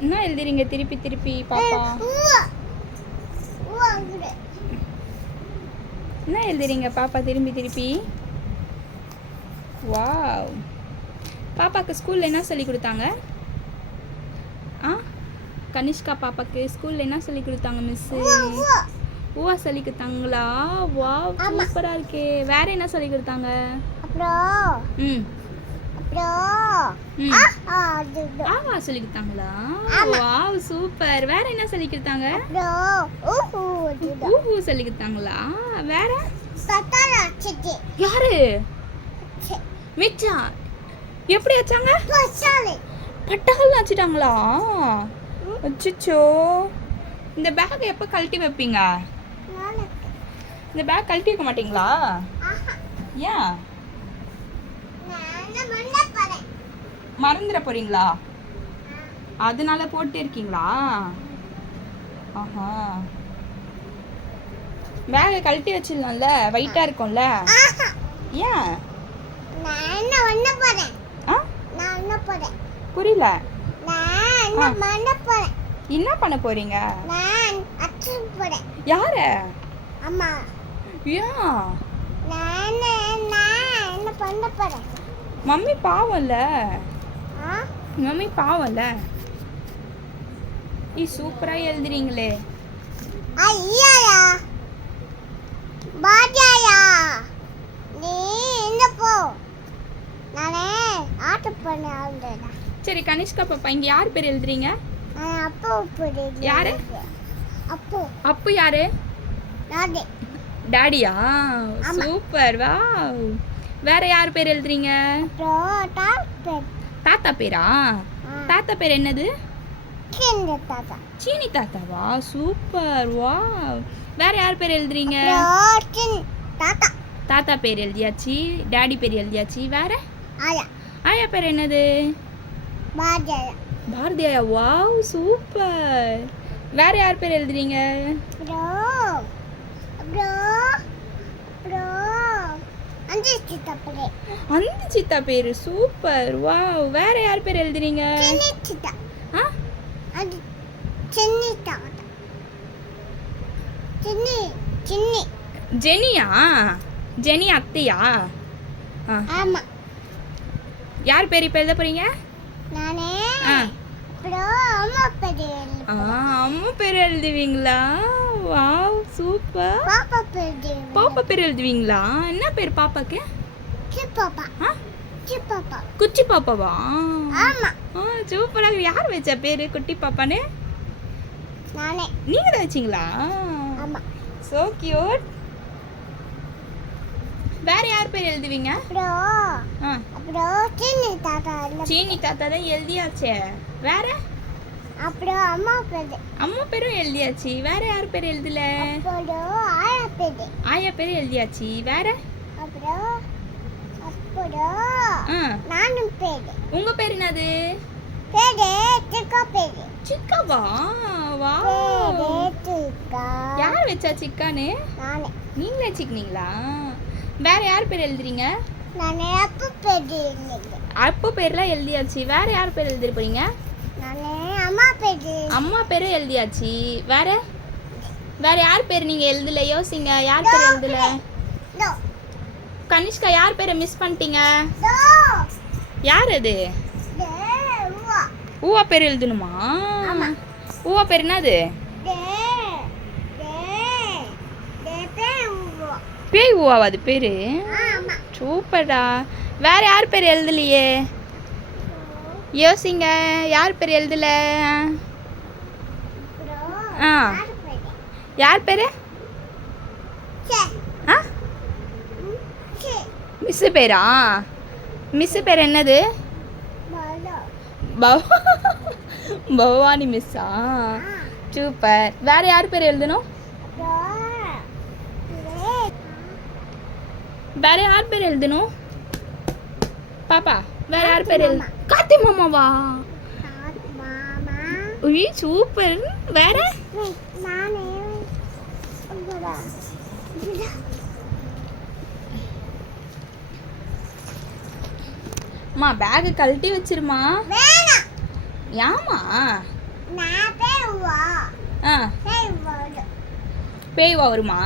என்ன எழுதுறீங்க? திருப்பி திருப்பி பாப்பா. என்ன எழுதுறீங்க பாப்பா? திரும்பி திருப்பி. வாவ். பாப்பாக்கு ஸ்கூலில் என்ன சொல்லி கொடுத்தாங்க? ஆ? கனிஷ்கா பாப்பாக்கு ஸ்கூலில் என்ன சொல்லி கொடுத்தாங்க மிஸ்ஸு ஊவா சொல்லி கொடுத்தாங்களா? வாவ் ஆமா. சூப்பராக இருக்கே. வேற என்ன சொல்லி கொடுத்தாங்க? அப்புறம்? ம். அப்புறம். ஆவா சொல்லி கொடுத்தாங்களா. Wow super. வேற என்ன சொல்லி கொடுத்தாங்க ஊஹூ சொல்லி கொடுத்தாங்களா வேற? யாரு? மிச்சா? எப்படி வச்சாங்க பட்டால் வச்சுட்டாங்களா அச்சோ இந்த பேக் எப்போ கழட்டி வைப்பீங்க? இந்த பேக் கழட்டி வைக்க மாட்டீங்களா? ஏன் நான் பண்ண போறேன் மறந்துட போறீங்களா? அதனால போட்டு இருக்கீங்களா ஆஹா பேகை கழட்டி வச்சிடலாம்ல? வெயிட்டா இருக்கும்ல? ஏன்? புரியல. என்ன. பண்ண போறேன்? என்ன பண்ண போறீங்க? யார? அம்மா. ஏன்? நான் நான் என்ன பண்ண போறேன்? மம்மி பாவம்ல. மம்மி பாவம்ல. ஈ சூப்பரா எழுதுறீங்களே. ஐயாயா. பாஜாயா நீ என்ன போ. நானே ஆட்ட பண்ண ஆளுடா சரி கனிஷ்கா பாப்பா இங்க யார் பேர் எழுதுறீங்க? அப்போ யாரு? அப்போ. அப்பு யாரு? நானே. டாடியா. சூப்பர் வா வேற யார் பேர் எழுதுறீங்க? தாத்தா பேரா? தாத்தா பேர் என்னது? சீனி தாத்தாவா? சூப்பர் வா வேற யார் பேர் எழுதுறீங்க? தாத்தா. தாத்தா பேர் எழுதியாச்சு. டாடி பேர் எழுதியாச்சு. வேற? ஆயா. ஆயா பேர் என்னது? பாஜாயா பாரதியா வாவ் சூப்பர். வேற யார் பேர் எழுதுறீங்க அப்புறம் அப்புறம் அப்புறம் அந்த சித்தா பேர் சூப்பர். வாவ். வேற யார் பேர் எழுதுறீங்க? ஜெனியா? ஜெனி அத்தையா? ஆமா. யார் பேர் இப்போ எழுத போறீங்க? நானே. அம்மா பேர் எழுதுவீங்களா? வாவ் சூப்பர் பாப்பா பெரிய பாப்பா பேர் எழுதுவீங்களா? என்ன பேர் பாப்பாக்கு? சிப்பாப்பா. ஆ? குச்சி பாப்பாவா? ஆமா. ஆ சூப்பராக யார் வச்சா பேர் குட்டி பாப்பான்னு? நானே. நீங்கள் தான் வச்சிங்களா? ஆமா. ஸோ கியூட் வேற யார் பேர் எழுதுவீங்க? அப்புறம் சின்ன தாத்தா சீனி தாத்தா தான் எழுதியாச்சே. வேற? அப்புறம் அம்மா பெரிய அம்மா பேரும் எழுதியாச்சு. வேற யார் பேர் எழுதல? அப்புறம் ஆயா பெரிய ஆயா பேர் எழுதியாச்சு. வேற? அப்புறம் அப்புறம் நானும் பேரு. உங்க பேர் என்னது? பேரு சிக்கா பேரு. சிக்காவா? வா பேரு சிக்கா. யார் வச்சா சிக்கான்னு? நானே. நீங்களே வச்சுக்கினீங்களா? வேற யார் பேர் எழுதுறீங்க? நானே அப்பா பேரு இல்லைங்க அப்போ பேர்லாம் எழுதியாச்சு. வேற யார் பேர் எழுதிரு போறீங்க? நானே அம்மா பேரு? எழுதியாச்சு. வேற? வேற யார் பேர் நீங்க எழுதல? யோசிங்க. யார் பேர் எழுதல? கனிஷ்கா யார் பேரை மிஸ் பண்ணிட்டீங்க? யார் அது? ஊவா பேர் எழுதணுமா. ஊவா பேர் என்னது பேய் ஊவாவா அது பேரு? சூப்பர்டா. வேற யார் பேர் எழுதலையே? யோசிங்க யார் பேர் எழுதல? ஆ. யார் பேர்? ஆ? மிஸ்ஸு மிஸ் பேரா? மிஸ் பேர் என்னது? பவானி மிஸ்ஸா சூப்பர் வேற யார் பேர் எழுதணும்? வேற யார் பேர் எழுதணும்? பாப்பா வேற யார் பேர் எழு மாமா. கார்த்தி மாமாவா? உய் சூப்பர் வேற? அம்மா பேகு கழட்டி வச்சிருமா? நான் பேய் வருமா?